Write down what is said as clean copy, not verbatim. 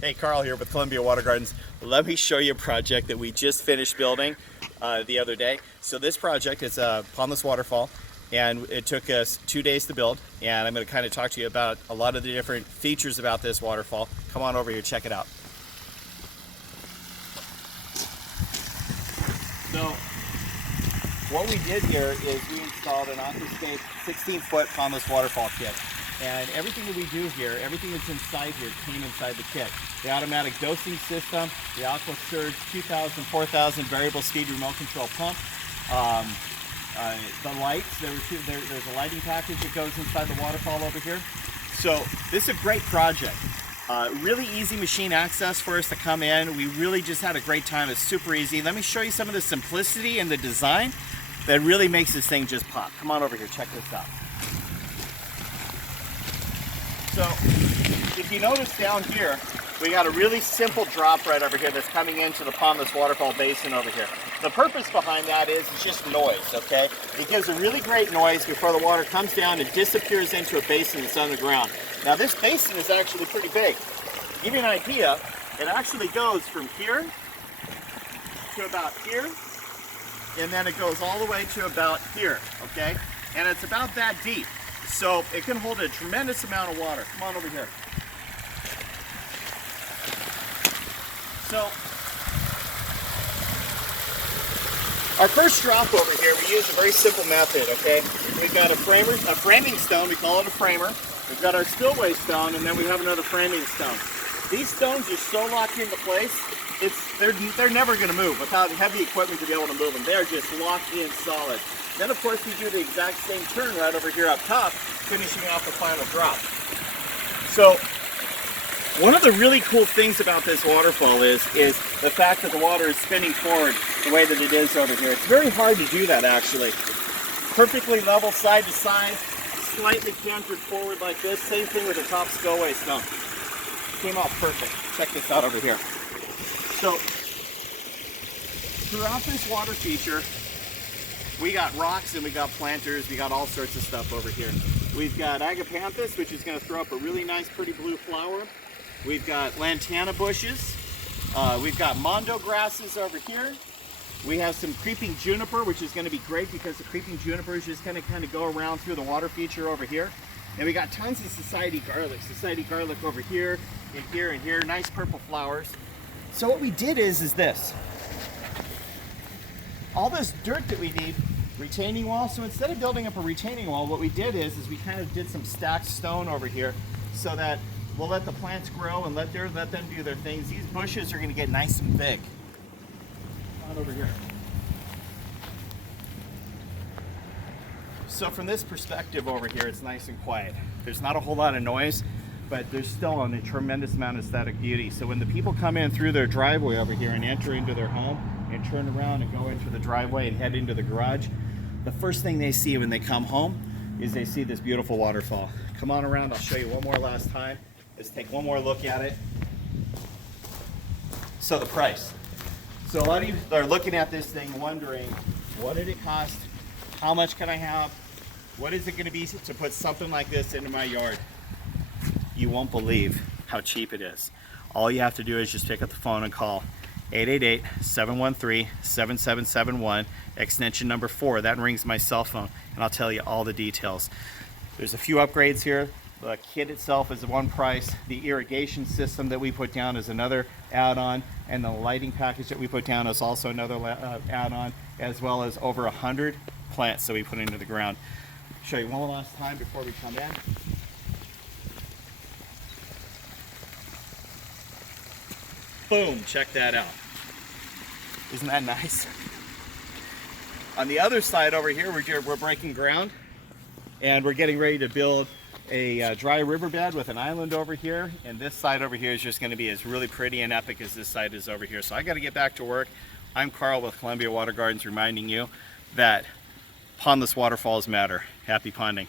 Hey, Carl here with Columbia Water Gardens. Let me show you a project that we just finished building the other day. So this project is a Pondless waterfall, and it took us 2 days to build, and I'm going to kind of talk to you about a lot of the different features about this waterfall. Come on over here, check it out. So what we did here is we installed an Aquascape 16-foot Pondless waterfall kit. And everything that we do here, everything that's inside here came inside the kit. The automatic dosing system, the Aquasurge 2000, 4000 variable speed remote control pump, the lights, there's a lighting package that goes inside the waterfall over here. So this is a great project. Really easy machine access for us to come in. We really just had a great time. It's super easy. Let me show you some of the simplicity and the design that really makes this thing just pop. Come on over here, check this out. So, if you notice down here, we got a really simple drop right over here that's coming into the Pondless waterfall basin over here. The purpose behind that is it's just noise, okay? It gives a really great noise before the water comes down and disappears into a basin that's on the ground. Now this basin is actually pretty big. To give you an idea, it actually goes from here to about here, and then it goes all the way to about here, okay? And it's about that deep. So it can hold a tremendous amount of water. Come on over here. So our first drop over here, we use a very simple method, okay? We've got a framing stone, we call it a framer. We've got our spillway stone, and then we have another framing stone. These stones are so locked into place, they're never gonna move without heavy equipment to be able to move them. They're just locked in solid. Then of course we do the exact same turn right over here up top, finishing off the final drop. So one of the really cool things about this waterfall is the fact that the water is spinning forward the way that it is over here. It's very hard to do that actually. Perfectly level side to side, slightly cantered forward like this. Same thing with the top spillway stone. Came out perfect. Check this out over here. So throughout this water feature, we got rocks and we got planters, we got all sorts of stuff over here. We've got agapanthus, which is going to throw up a really nice pretty blue flower. We've got lantana bushes. We've got mondo grasses over here. We have some creeping juniper, which is going to be great because the creeping juniper is just going to kind of go around through the water feature over here. And we got tons of society garlic over here, and here, and here. Nice purple flowers. So what we did is this. All this dirt that we need, retaining wall. So instead of building up a retaining wall, what we did is we kind of did some stacked stone over here so that we'll let the plants grow and let them do their things. These bushes are going to get nice and big. Come on over here. So from this perspective over here, it's nice and quiet. There's not a whole lot of noise, but there's still a tremendous amount of aesthetic beauty. So when the people come in through their driveway over here and enter into their home and turn around and go into the driveway and head into the garage, the first thing they see when they come home is they see this beautiful waterfall. Come on around, I'll show you one more last time. Let's take one more look at it. So the price. So a lot of you are looking at this thing wondering, what did it cost? How much can I have? What is it going to be to put something like this into my yard? You won't believe how cheap it is. All you have to do is just pick up the phone and call 888-713-7771, extension number 4. That rings my cell phone, and I'll tell you all the details. There's a few upgrades here. The kit itself is one price. The irrigation system that we put down is another add-on, and the lighting package that we put down is also another add-on, as well as over 100 plants that we put into the ground. Show you one last time before we come in. Boom, check that out. Isn't that nice? On the other side over here, we're breaking ground, and we're getting ready to build a dry riverbed with an island over here, and this side over here is just going to be as really pretty and epic as this side is over here. So I got to get back to work. I'm Carl with Columbia Water Gardens, reminding you that pondless waterfalls matter. Happy ponding.